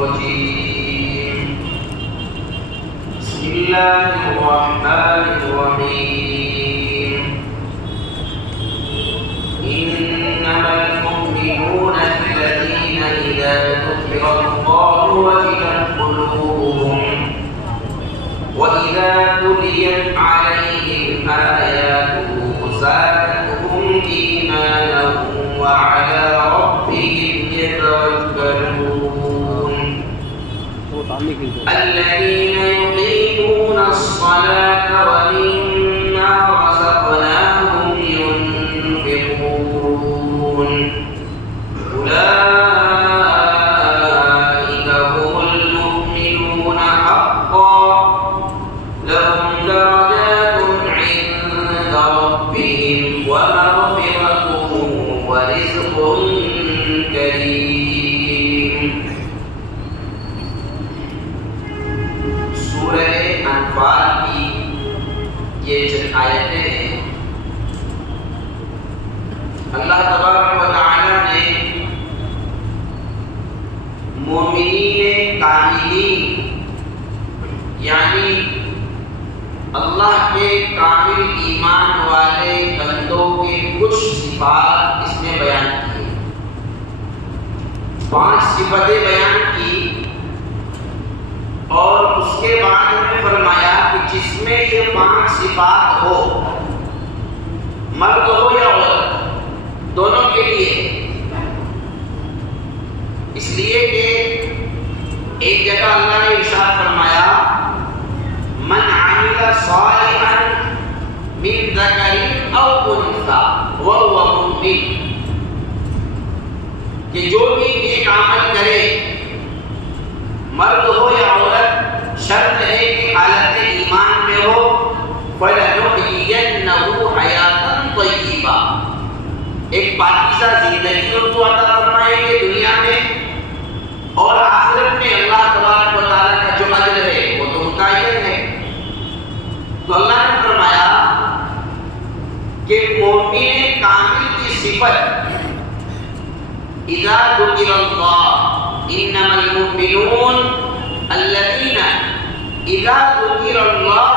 الرجيم بسم الله الرحمن الرحيم إنما المؤمنون الذين إذا ذكر الله وجلت قلوبهم وإذا تليت عليهم آياته زادتهم إيمانا وعلى ربهم يتوكلون الذين يقيمون الصلاة ومما رزقناهم ينفقون أولئك هم المؤمنون حقا لهم درجات عند ربهم ومغفرة ورزق کریم. سورہ انفال کی یہ چند آیتیں ہیں. اللہ تبارک و تعالی نے مومنین کاملین یعنی اللہ کے کامل ایمان والے بندوں کے کچھ صفات اس میں بیان کی. 5 صفتیں بیان کی اور اس کے بعد میں فرمایا کہ جس میں یہ 5 صفات ہو، مرد ہو یا عورت، دونوں کے لیے. اس لیے کہ ایک جگہ اللہ نے ارشاد فرمایا من عمل صالحا من ذکر او انثى وهو مؤمن، کہ جو بھی ایک عمل کرے مرد ہو یا عورت، شرط ہے کہ حالت ایمان میں ہو. فَلَنُحْيِيَنَّهُ حَيَاةً طَيِّبَةً، ایک پاکیزہ زندگی ان کو عطا فرمائیں گے دنیا میں، اور آخرت میں اللہ تبارک و تعالیٰ کا جو اجر ہے وہ تو متعین ہے. تو اللہ نے فرمایا کہ مومن کامل کی صفت اذا ذکر اللہ، انما المؤمنون الذین اذا ذکر اللہ،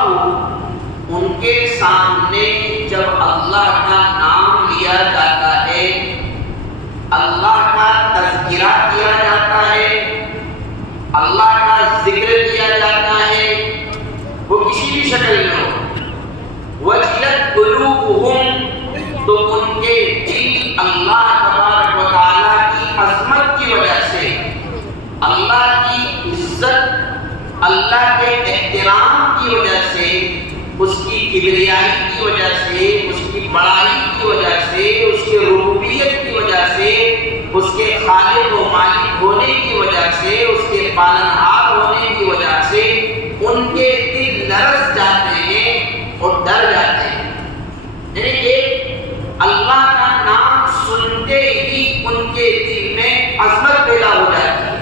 ان کے سامنے جب اللہ کا نام لیا جاتا ہے، اللہ کا تذکرہ کیا جاتا ہے، اللہ کا ذکر کیا جاتا ہے، وہ کسی بھی شکل میں ہو. وجلت قلوبہم، تو ان کے دل اللہ تبارک و تعالیٰ کی عظمت کی وجہ سے، اللہ کی عزت، اللہ کے احترام کی وجہ سے، اس کی کبریائی کی وجہ سے، اس کی بڑائی کی وجہ سے، اس کے ربوبیت کی وجہ سے، اس کے خالق و مالک ہونے کی وجہ سے، اس کے پالنہار ہونے کی وجہ سے ان کے دل لرز جاتے ہیں اور ڈر جاتے ہیں. یعنی کہ اللہ کا نام سنتے ہی ان کے دل میں عظمت پیدا ہو جاتی ہے.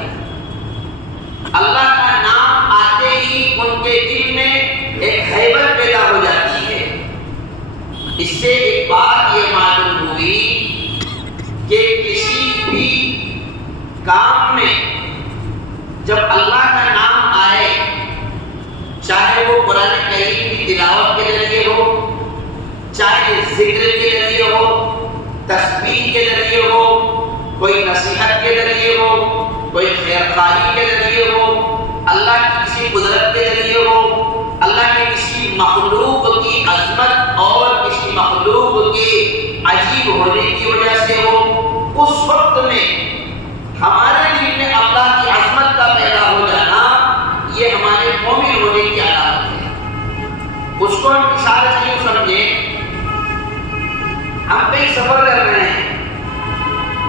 اللہ کا نام آتے ہی ان کے دل میں ایک ہیبت پیدا ہو جاتی ہے. اس سے ایک بات یہ معلوم ہوئی کہ کسی بھی کام میں جب اللہ کا نام آئے، چاہے وہ قرآن کریم کی تلاوت کے ذریعے ہو، چاہے ذکر کے ذریعے ہو، تسبیح کے ذریعے ہو، کوئی نصیحت کے ذریعے ہو، کوئی خیر خواہی کے ذریعے ہو، اللہ کی کسی قدرت کے ذریعے ہو، اللہ کے کسی مخلوق کی عظمت اور کسی مخلوق کے عجیب ہونے کی وجہ سے ہو، اس وقت میں ہمارے دل میں اللہ کی عظمت کا پیدا ہو جانا، یہ ہمارے مومن ہونے کی علامت ہے. اس کو ہم مثال سے یوں سمجھیں، ہم کہیں سفر کر رہے ہیں،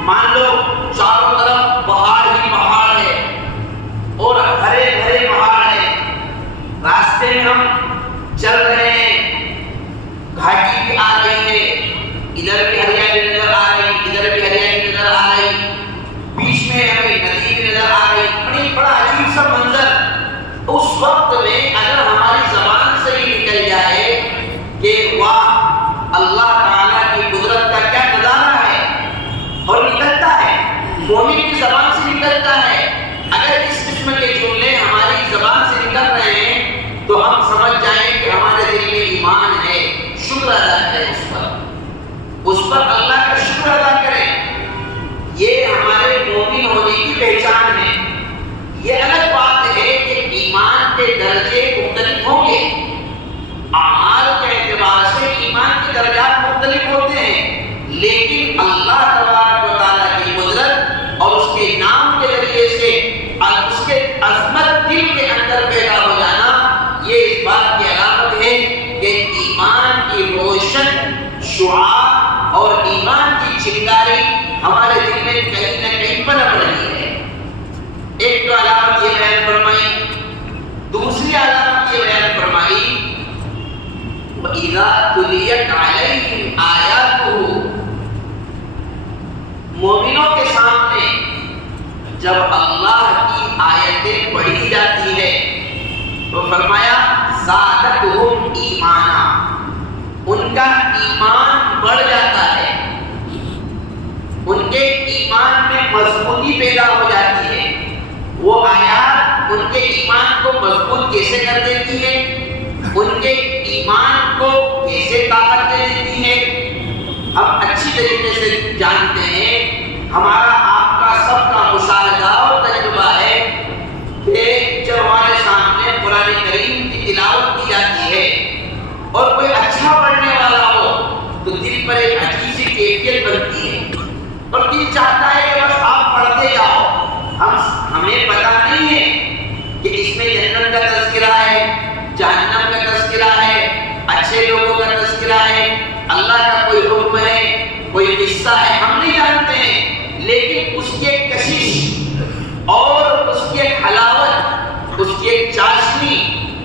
مان لو چاروں طرف پہاڑ ہی پہاڑ ہے اور ہرے بھرے پہاڑ ہے. راستے میں ہم چل رہے ہیں، گھاٹی بھی آ رہی ہے، ادھر بھی ہریالی نظر آ رہی، ادھر بھی ہریالی نظر آ رہی، بیچ میں ہمیں ندی بھی نظر آ رہی. بڑا عجیب سا منظر. اس وقت میں اگر ہماری زبان سے ہی نکل جائے کہ واہ اللہ تعالیٰ کی قدرت کا کیا نظارہ ہے، اور نکلتا ہے، مومن کی زبان سے نکلتا ہے. اگر اس شکر ادا کریں، اس پر اللہ کا شکر ادا کریں۔ یہ ہمارے مومن ہونے کی پہچان ہے۔ یہ الگ بات ہے کہ ایمان کے درجے مختلف ہوں گے، اعمال کے اعتبار سے ایمان کے درجات مختلف ہوتے ہیں، لیکن اللہ تبارک و تعالیٰ کی قدرت اور اس کے نام کے ذریعے سے اس کے عظمت دل کے اندر پیدا ہو جانا، یہ اس بات کی علامت ہے کہ ایمان کی روشن شعاع اور ایمان کی چنگاری ہمارے دل میں کہیں نہ کہیں پنپ رہی ہے۔ ایک تو علامت یہ بیان فرمائی، دوسری علامت یہ بیان فرمائی وَإِذَا تُلِيَتْ عَلَيْهِمْ آيَاتُهُ، مومنوں کے سامنے جب اللہ کی آیتیں پڑھی جاتی ہے تو فرمایا زادتہم ایمانا، ان کا ایمان بڑھ جاتا ہے، ان کے ایمان میں مضبوطی پیدا ہو جاتی ہے۔ وہ آیات ان کے ایمان کو مضبوط کیسے کر دیتی ہے، ان کے ایمان کو کیسے طاقت دے دیتی ہے، ہم اچھی طریقے سے جانتے ہیں۔ ہمارا آپ کا سب کا مشاہدہ اور تجربہ ہے کہ جب ہمارے سامنے قرآن کریم کی تلاوت کی جاتی ہے اور کوئی اچھا پڑھنے والا ہو تو دل پر ایک عجیب سی کیفیت بنتی ہے اور دل چاہتا ہے کہ بس آپ پڑھتے جاؤ۔ ہمیں پتہ نہیں ہے کہ اس میں جنت کا تذکرہ ہے، جہنم کا تذکرہ ہے، اچھے لوگوں کا تذکرہ ہے، اللہ کا کوئی حکم ہے، کوئی قصہ ہے، ہم نہیں جانتے ہیں، لیکن اس کی ایک کشش اور اس کی ایک حلاوت، اس کی ایک چاشنی،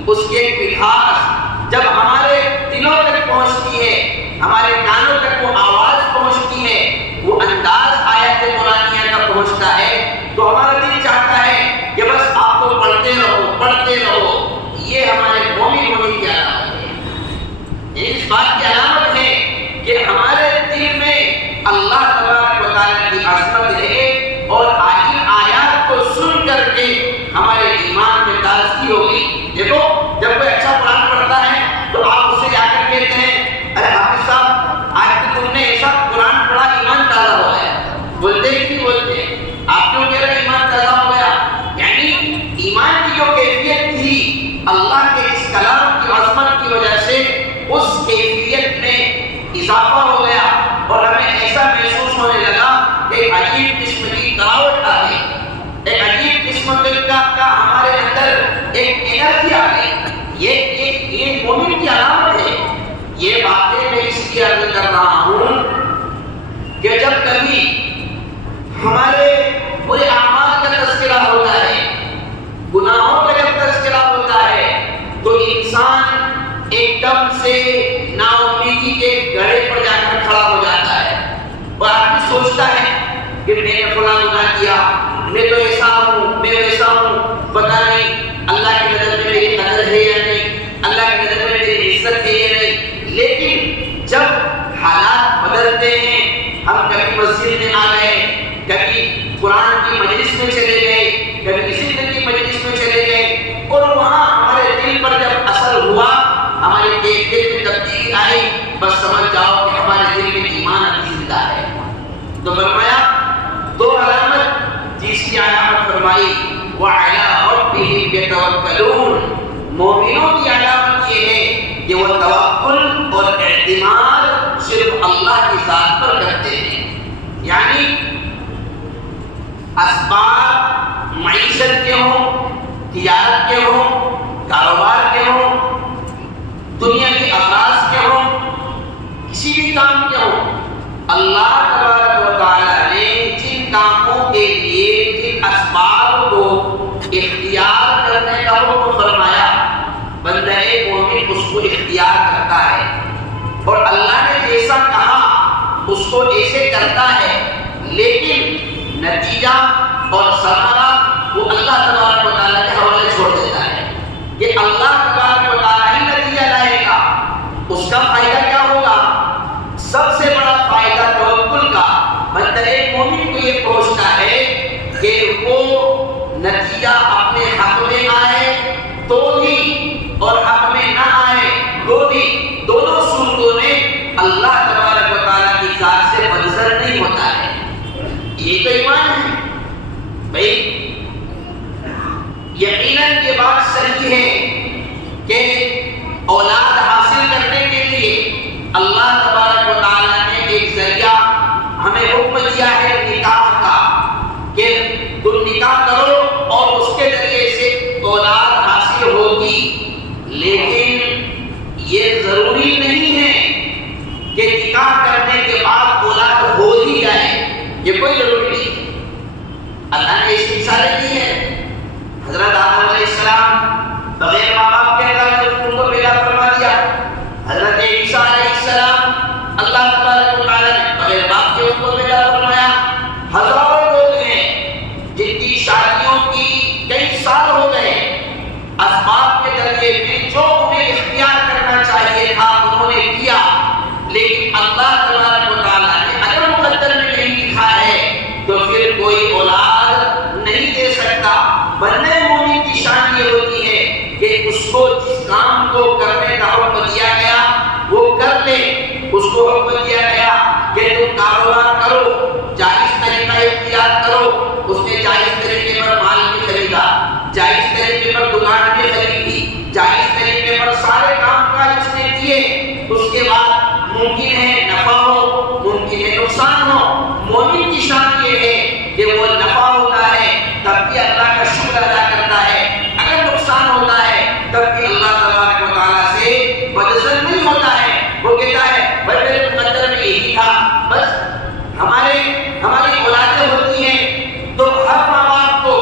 اس کی ایک مٹھاس جب ہمارے دلوں تک پہنچتی ہے، ہمارے کانوں تک وہ آواز پہنچتی ہے، وہ انداز آیت قرآنیہ کا پہنچتا ہے تو ہمارا دل چاہتا ہے کہ بس آپ کو پڑھتے رہو پڑھتے رہو۔ یہ ہمارے مومن ہونے کی علامت ہے، اس بات کی علامت ہے کہ ہمارے دل میں اللہ تبارک و تعالیٰ کی عظمت ہے اور ان آیات کو سن کر کے ہمارے ایمان میں تازگی ہو گئی۔ دیکھو جب کوئی اچھا قرآن پڑھتا ہے تو آپ اس سے جا کر کہتے ہیں ارے حافظ صاحب آج تو تم نے ایسا قرآن پڑھا ایمان تازہ ہو گیا، بولتے ہی نہیں بولتے، آپ کیوں کہہ رہے ایمان تازہ ہو گیا؟ یعنی ایمان کی جو کیفیت تھی اللہ کے اس کلام کی عظمت کی وجہ سے اس کیفیت میں اضافہ ہو گیا اور ہمیں ایسا محسوس ہونے لگا کہ ایک عجیب قسم کی تراوٹ آ گئی، ایک عجیب قسم کا ہمارے اندر ایک انرجی آ گئی۔ یہ مومن کی علامت ہے۔ یہ باتیں میں اس لیے عرض کر رہا ہوں کہ جب کبھی ہمارے برے اعمال کا تذکرہ ہوتا ہے، گناہوں کا جب تذکرہ ہوتا ہے تو انسان ایک دم سے نا امیدی کے گڑھے پر جا کر کھڑا ہو جاتا ہے اور آدمی سوچتا ہے کہ میں نے فلاں گناہ کیا، میں تو ایسا ہوں، میں ویسا ہوں، پتہ نہیں اللہ کی نظر میں میری قدر ہے یا نہیں، اللہ کی نظر میں میری عزت ہے یا نہیں۔ لیکن جب حالات بدلتے ہیں، ہم کبھی مسجد میں آ گئے، کبھی قرآن کی مجلس میں چلے گئے، کبھی کسی دن کی مجلس میں چلے گئے اور وہاں ہمارے دل پر جب اثر ہوا، ہمارے کیفیت میں تبدیلی آئی، بس سمجھ جاؤ کہ ہمارے دل میں ایمان ابھی زندہ ہے۔ تو فرمایا دو علامت، تیسری علامت فرمائی وَعَلَىٰ رَبِّهِمْ يَتَوَكَّلُونَ، مومنوں کی علامت یہ ہے کہ وہ توکل اور اعتماد صرف اللہ کی ذات پر کرتے ہیں۔ یعنی اسباب معیشت کے ہوں، تجارت کے ہوں، کاروبار کے ہوں، دنیا کی اغراض کے ہوں، کسی بھی کام کے ہوں، اللہ تبارک و تعالیٰ نے جن کاموں کے لیے جن اسباب کو اختیار کرنے کا حکم فرمایا، بندہ مومن اس کو اختیار کرتا ہے اور اللہ نے جیسا کہا اس کو ایسے کرتا ہے، لیکن نتیجہ اور ثمرہ وہ اللہ تبارک و تعالیٰ کے حوالے چھوڑ دیتا ہے کہ اللہ تبارک و تعالیٰ ہی نتیجہ لائے گا۔ اس کا فائدہ کیا ہوگا؟ سب سے بڑا فائدہ توکل کا بندہ مومن کو یہ پہنچتا ہے کہ وہ نتیجہ اپنے حق میں آئے تو بھی اور حق میں نہ آئے تو بھی، دونوں صورتوں میں تم نکاح کرو اور اس کے ذریعے سے اولاد حاصل ہوگی، لیکن یہ ضروری نہیں ہے کہ نکاح کرنے کے بعد اولاد ہو ہی جائے، یہ کوئی ضروری نہیں۔ اللہ نے اس کی اشارہ کی ہے، حضرت آدم علیہ السلام بغیر ماں باپ کے اللہ نے ان کو پیدا فرما دیا، حضرت عیسیٰ علیہ السلام اللہ تبارک و تعالیٰ نے بغیر باپ کے ان کو پیدا فرمایا۔ ہزاروں لوگ ہیں جن کی شادیوں کی کئی سال ہو گئے، اسباب کے ذریعے میں جو انہیں اختیار کرنا چاہیے تھا انہوں نے کیا، لیکن اللہ تبارک و تعالیٰ نے اگر مقدر میں نہیں لکھا ہے تو پھر کوئی اولاد نہیں دے سکتا۔ بندے مومن کی شان یہ ہوتی ہے کہ اس کو جس کام کو کرنے کا حکم دیا گیا وہ کر لے۔ اس کو حکم دیا گیا کہ تم کاروبار کرو، جائز طریقہ اختیار کرو، اس نے جائز طریقے پر مال بھی خریدا، جائز طریقے پر دکان بھی خریدی، جائز طریقے پر سارے کام کاج اس نے کیے۔ اس کے بعد ممکن ہے نفع ہو، ممکن ہے نقصان ہو۔ مومن کی شان یہ ہے کہ وہ نفع ہوتا ہے تب بھی اللہ کا شکر ادا کرتا ہے، اگر نقصان ہوتا ہے تب بھی اللہ تبارک و تعالیٰ سے بدظن نہیں ہوتا ہے۔ وہ کہتا ہے بھائی میرے مقدر میں یہی تھا، بس ہماری اولادیں ہوتی ہیں تو ہر ماں باپ کو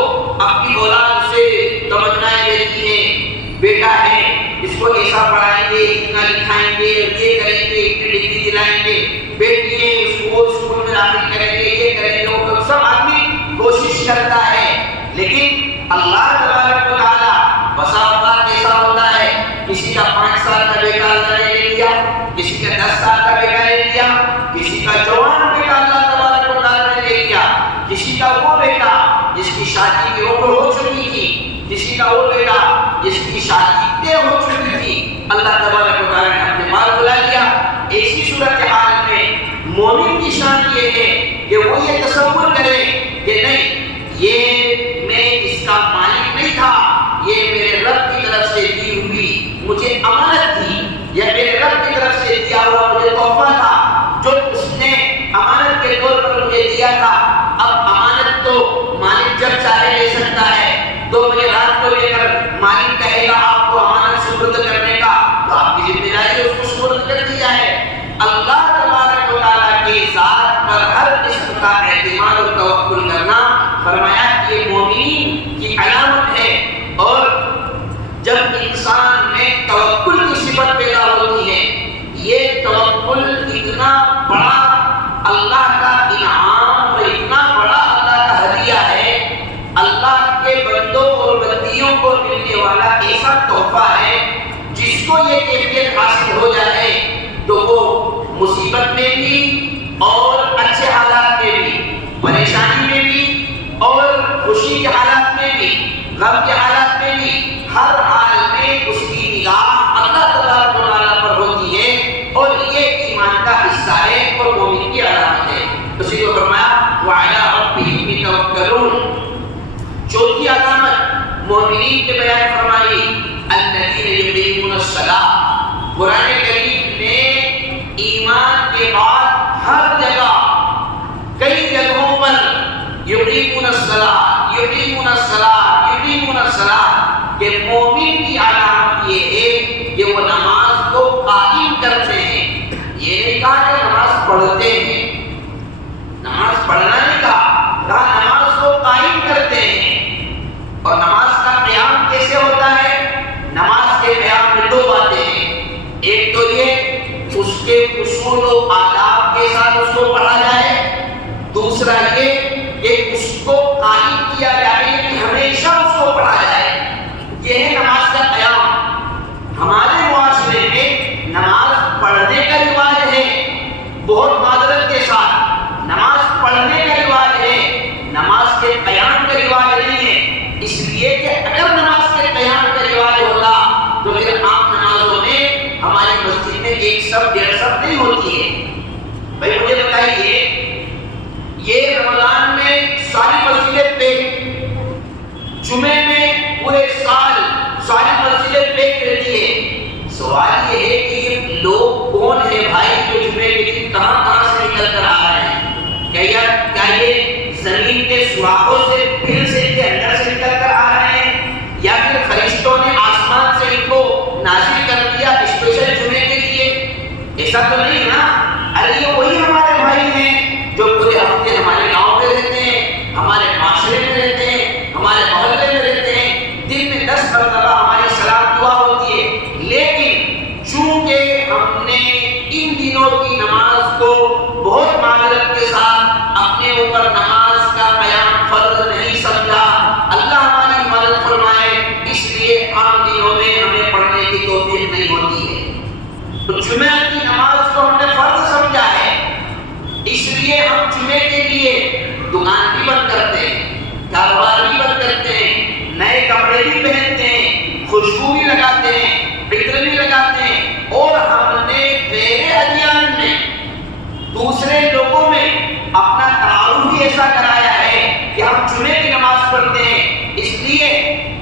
اپنی اولاد سے تمنائیں رہتی ہیں، بیٹا ہے اس کو ایسا پڑھائیں گے، اتنا لکھائیں گے، یہ کریں گے، اتنی ڈگری دلائیں گے، بیٹی ہے اس کو اسکول میں داخل کریں گے، یہ کریں گے، وہ سب آدمی کوشش کرتا ہے، لیکن اللہ تبارک و تعالیٰ بسا اوقات ایسا ہوتا ہے کسی کا 5 سال کا بیٹا اللہ نے لے لیا، کسی کا 10 سال کا بیٹا لے لیا، کسی کا جوان بیٹا اللہ تبارک و تعالیٰ نے لے لیا، کسی کا وہ بیٹا جس کی شادی کی عمر ہو چکی تھی، کسی کا وہ بیٹا جس کی شادی طے ہو چکی تھی، اللہ تبارک و تعالیٰ نے اپنے پاس بلا لیا۔ ایسی صورتحال میں مومن کی شان یہ ہے کہ وہ یہ تصور کرے کہ نہیں، یہ میں اس کا مالک نہیں تھا، یہ میرے رب کی طرف سے دی ہوئی مجھے امانت تھی، یا میرے رب کی طرف سے دیا ہوا مجھے تحفہ تھا جو اس نے امانت کے طور پر مجھے دیا تھا۔ اب امانت تو مالک جب چاہے لے سکتا ہے، 2 بجے رات کو لے کر مالک کہے گا آپ کو امانت سپرد کرنے کا، تو آپ کی ذمہ داری اس کو سپرد کر دیا ہے۔ اللہ تبارک و تعالیٰ کی ذات پر ہر قسم کا اعتماد اور توکل کرنا فرمایا کہ یہ مومنین کی علامت ہے، اور جب انسان میں توکل کی صفت پیدا ہوتی ہے، یہ توکل اتنا بڑا اللہ کا انعام اور اتنا بڑا اللہ کا ہدیہ ہے، اللہ کے بندوں اور بندیوں کو ملنے والا ایسا تحفہ ہے، جس کو یہ کیفیت حاصل ہو جائے تو وہ مصیبت میں بھی اور اچھے حالات میں بھی، پریشانی میں بھی اور خوشی کے حالات میں بھی، غم کے حالات میں بھی، ہر حال میں اس کی نگاہ اللہ تبارک و تعالیٰ پر ہوتی ہے، اور یہ ایمان کا حصہ ہے اور مومن کی علامت ہے۔ اسی کو فرمایا وَعَلَىٰ رَبِّهِمْ يَتَوَكَّلُونَ۔ چوتھی علامت مومنین کے بیان فرمائی الَّذِينَ يُقِيمُونَ الصَّلَاةَ۔ قرآن کریم نے ایمان کے بعد ہر جگہ کئی جگہوں پر یقیمون الصلاۃ یقیمون الصلاۃ یقیمون الصلاۃ کہ مومن کی علامت یہ ہے کہ وہ نماز کو قائم کرتے ہیں۔ یہ نہیں کہا کہ نماز پڑھتے ہیں، نماز پڑھنا نہیں کہا نماز کو قائم کرتے ہیں۔ اور نماز کا قیام کیسے ہوتا ہے؟ نماز کے قیام میں 2 باتیں ہیں، ایک تو یہ اس کے اصول و آداب کے ساتھ اس کو پڑھا جائے، دوسرا یہ کہ اس کو قائم کیا جائے کہ ہمیشہ اس کو پڑھا جائے۔ یہ ہے نماز کا قیام۔ ہمارے معاشرے میں نماز پڑھنے کا رواج ہے، بہت معذرت کے ساتھ نماز پڑھنے کا رواج ہے، نماز کے قیام کا رواج نہیں ہے، اس لیے جمعہ کی نماز کو ہم نے فرض سمجھا ہے، اس لیے ہم جمعے کے لیے دکان بھی بند کرتے ہیں، کاروبار بھی بند کرتے ہیں، نئے کپڑے بھی پہنتے ہیں، خوشبو بھی لگاتے ہیں، عطر بھی لگاتے ہیں، اور ہم نے غیر ادیان میں دوسرے لوگوں میں اپنا تعارف ہی ایسا کرایا ہے کہ ہم جمعے کی نماز پڑھتے ہیں۔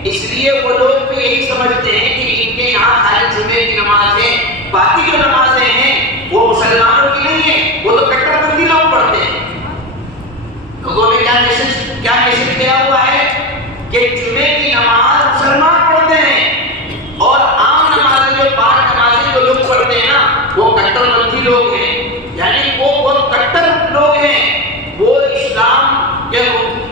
اس لیے وہ لوگ بھی یہی سمجھتے ہیں کہ ان کے یہاں خالی جمعے کی نماز ہے، باقی جو نمازیں ہیں وہ مسلمانوں کی نہیں ہیں، وہ تو کٹر بندی لوگ پڑھتے ہیں۔ لوگوں میں کیا میسج دیا ہوا ہے کہ جمعے کی نماز مسلمان پڑھتے ہیں، اور عام نمازیں جو 5 نمازیں جو لوگ پڑھتے ہیں نا وہ کٹر بندی لوگ ہیں، یعنی وہ بہت کٹر لوگ ہیں، وہ اسلام کے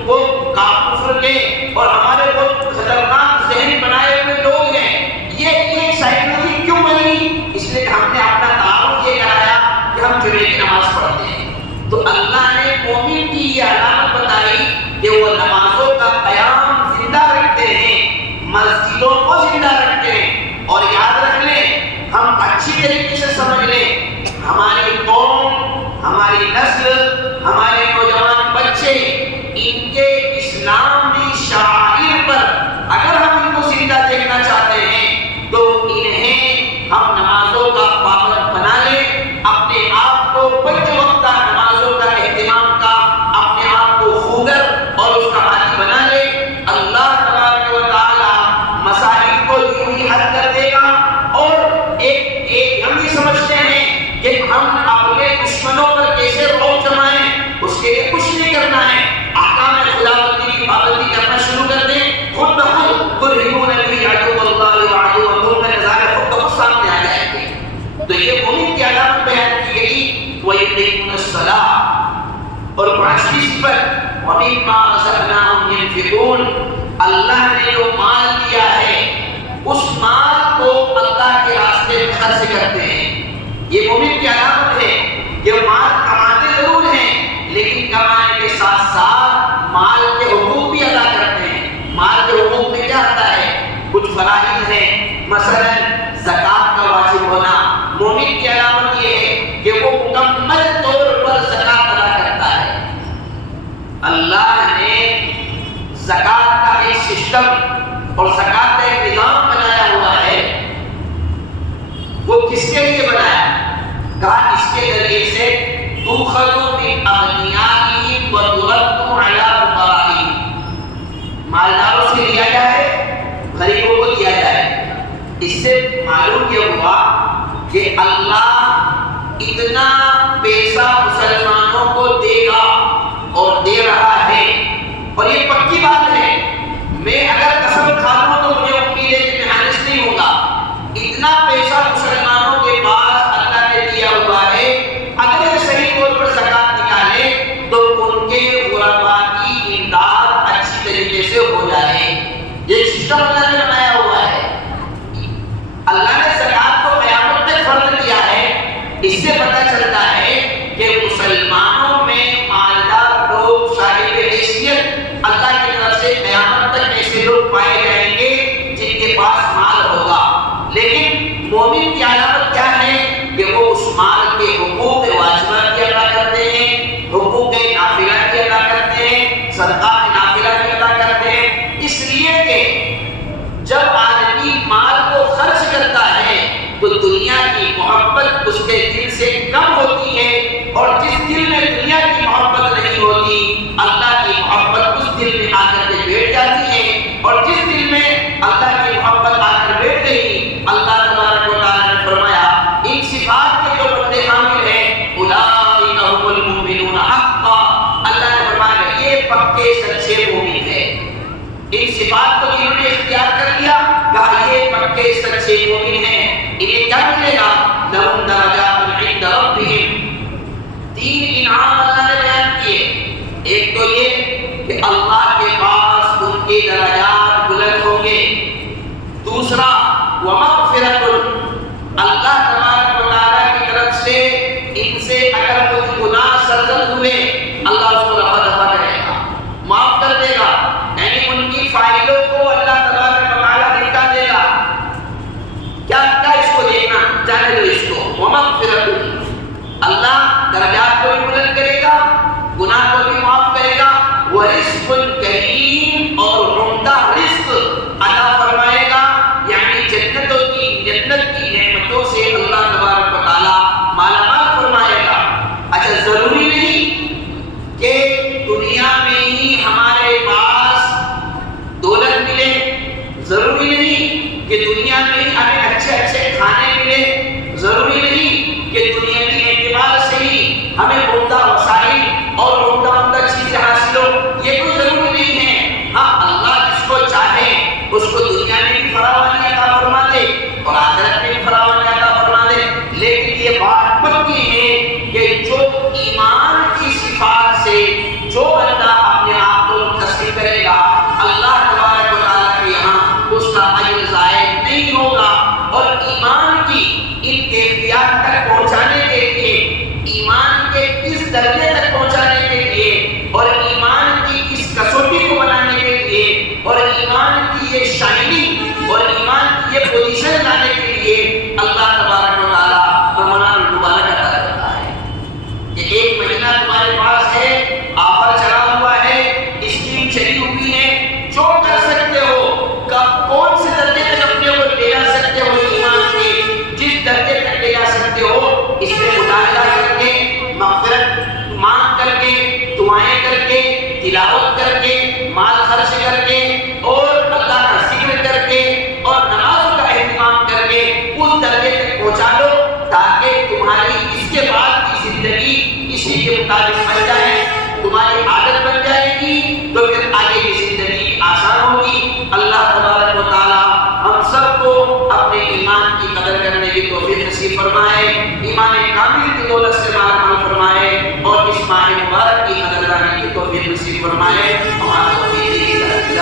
وہ کافر کے اور ہمارے بہت خطرناک ذہن بنائے ہوئے لوگ ہیں۔ یہ سائیکولوجی کیوں بنی؟ اس لیے ہم نے اپنا تعارف یہ کرایا کہ ہم جمعے کی نماز پڑھتے ہیں۔ تو اللہ نے مومن کی یہ علامت بتائی کہ وہ نمازوں کا قیام زندہ رکھتے ہیں، مسجدوں کو زندہ رکھتے ہیں۔ اور یاد رکھ لیں، ہم اچھی طریقے سے سمجھ لیں، ہماری قوم، ہماری نسل، ہمارے نوجوان بچے، ان کے اسلامی شعائر پر اگر ہم ان کو زندہ دیکھنا چاہتے ہیں تو انہیں ہم نمازوں کا پابند بنا لیں، اپنے آپ کو پنج وقتہ نمازوں کا اہتمام کا اپنے آپ کو خوگر اور اس کا عادی بنا لیں۔ اللہ تبارک و تعالی مسائل کو یوں ہی حل کر دے گا۔ اور ایک ہم یہ سمجھتے ہیں کہ ہم اپنے دشمنوں پر کیسے روک جمائیں، اس کے لیے کچھ نہیں کرنا ہے، احکام خداوندی کی پابندی کرنا شروع کر دیں، خود بخود ترہبون به عدو اللہ وعدوکم کا نظارہ خود بخود سامنے آ جائے گا۔ تو یہ مومن کی علامت بیان کی گئی، وَيُقِيمُونَ الصَّلَاةَ، اور 5ویں صفت وَمِمَّا رَزَقْنَاهُمْ يُنْفِقُونَ، اللہ نے جو مال دیا ہے اس مال کو اللہ کے راستے میں خرچ کرتے ہیں۔ یہ مومن کی علامت ہے کہ مال کماتے ضرور ہیں لیکن کمانے کے ساتھ ساتھ مال کے حقوق بھی ادا کرتے ہیں۔ مال کے حقوق میں کیا آتا ہے؟ کچھ فرائض ہیں، مثلا زکوٰۃ کا واجب ہونا۔ مومن کی علامت یہ ہے کہ وہ مکمل طور پر زکوٰۃ ادا کرتا ہے۔ اللہ نے زکوٰۃ کا ایک سسٹم اور زکوٰۃ کا ایک نظام بنایا ہوا ہے۔ وہ کس کے لیے بنایا؟ کہا اس کے ذریعے سے تُؤْخَذُ مِنْ أَغْنِيَائِهِمْ وَتُرَدُّ عَلَىٰ فُقَرَائِهِمْ، مالداروں سے لیا جائے، غریبوں کو دیا جائے۔ اس سے معلوم یہ ہوا کہ اللہ اتنا پیسہ مسلمانوں کو دے گا اور دے رہا ہے، اور یہ پکی بات ہے۔ میں اگر قسم کھا لوں تو مجھے امید ہے کہ میں حارث نہیں ہوگا۔ اتنا پیسہ مسلمانوں کے پاس اللہ نے دیا ہوا ہے، اگر یہ صحیح طور پر زکوٰۃ نکالے تو ان کے غرباء کی امداد اچھی طریقے سے ہو جائے۔ یہ سسٹم اللہ نے بنایا ہوا ہے۔ اللہ نے زکوٰۃ کو قیامت تک فرض کیا ہے۔ اس سے پتہ چلتا ہے کہ مسلمانوں میں مالدار لوگ صاحب حیثیت اللہ کی طرف سے قیامت تک ایسے لوگ پائے جائیں گے جن کے پاس مال ہوگا۔ لیکن مومن کی علامت کیا ہے کہ وہ اس مال کے حقوق واجبہ کی ادا کرتے ہیں، حقوق نافلہ کی ادا کرتے ہیں، صدقات نافلہ کی ادا کرتے ہیں۔ اس لیے کہ جب آدمی مال کو خرچ کرتا ہے تو دنیا کی محبت اس کے دل سے کم ہوتی ہے، اور جس دل میں دنیا کی محبت نہیں ہوتی اللہ کی محبت اس دل میں آ کر کے بیٹھ جاتی ہے، اور جس دل میں اللہ کی محبت آ کر بیٹھ گئی، اللہ تبارک و تعالیٰ نے فرمایا ان صفات کے جو بندے حامل ہیں اولئک هم المؤمنون حقا، اللہ نے فرمایا یہ پکے سچے مومن ہیں۔ ان صفات کو جنہوں نے اختیار کر لیا کہا یہ پکے سچے مومن ہیں، انہیں کیا ملے گا؟ لہم درجات عند ربہم۔ 3 انعام اللہ نے بیان کیے۔ ایک تو یہ کہ اللہ کے پاس ان کے درجات بلند ہوں گے، دوسرا ومغفرۃ، اللہ تبارک و تعالیٰ کی طرف سے ان سے اگر کوئی گناہ سرزد ہوئے اللہ اس کو رفع دفع کرے گا، معاف کر دے گا، یعنی ان کی فائلوں کو اللہ تبارک و تعالیٰ نپٹا دے گا۔ کیا اس کو دیکھنا، جانے دو اس کو۔ اس کو دنیا میں بھی فراوانی عطا فرما دے اور آخرت میں بھی فراوانی عطا فرما دے. لیکن یہ بات پکی ہے کہ جو ایمان کی صفات سے جو بندہ اپنے آپ کو تسلیم کرے گا اللہ تبارک و تعالیٰ کے یہاں اس کا اجر ضائع نہیں ہوگا. اور ایمان کی ان کیفیات تک پہنچانے کے لیے، ایمان کے اس درجے تک پہنچانے کے لیے اور ایمان کی اس کسوٹی کو بنانے کے لیے اور ایمان کی یہ شائننگ اور ایمان کی یہ پوزیشن لانے کے لیے اللہ تبارک و تعالیٰ رمضان المبارک عطا کرتا ہے کہ ایک مہینہ تمہارے پاس ہے، آفر چلا ہوا ہے، اسکیم چلی ہوئی ہے، جو کر سکتے ہو، کون سے درجے تک اپنے کو لے جا سکتے ہو ایمان کے، جس درجے تک لے جا سکتے ہو اس میں مطالعہ کر کے، مغفرت مانگ کر کے، دعائیں کر کے، تلاوت کر کے، مال خرچ کر کے اور اللہ کا ذکر کر کے اور نماز کا اہتمام کر کے اس درجے تک پہنچا لو تاکہ تمہاری اس کے بعد کی زندگی اسی کے مطابق بن جائے، تمہاری عادت بن جائے گی تو پھر آگے کی زندگی آسان ہوگی. اللہ تبارک و تعالیٰ ہم سب کو اپنے ایمان کی قدر کرنے کی توفیق نصیب فرمائے، ایمان کامل کی دولت سے مالا مال فرمائے اور اس ماہ مبارک کی قدر لانے کی توفیق نصیب فرمائے.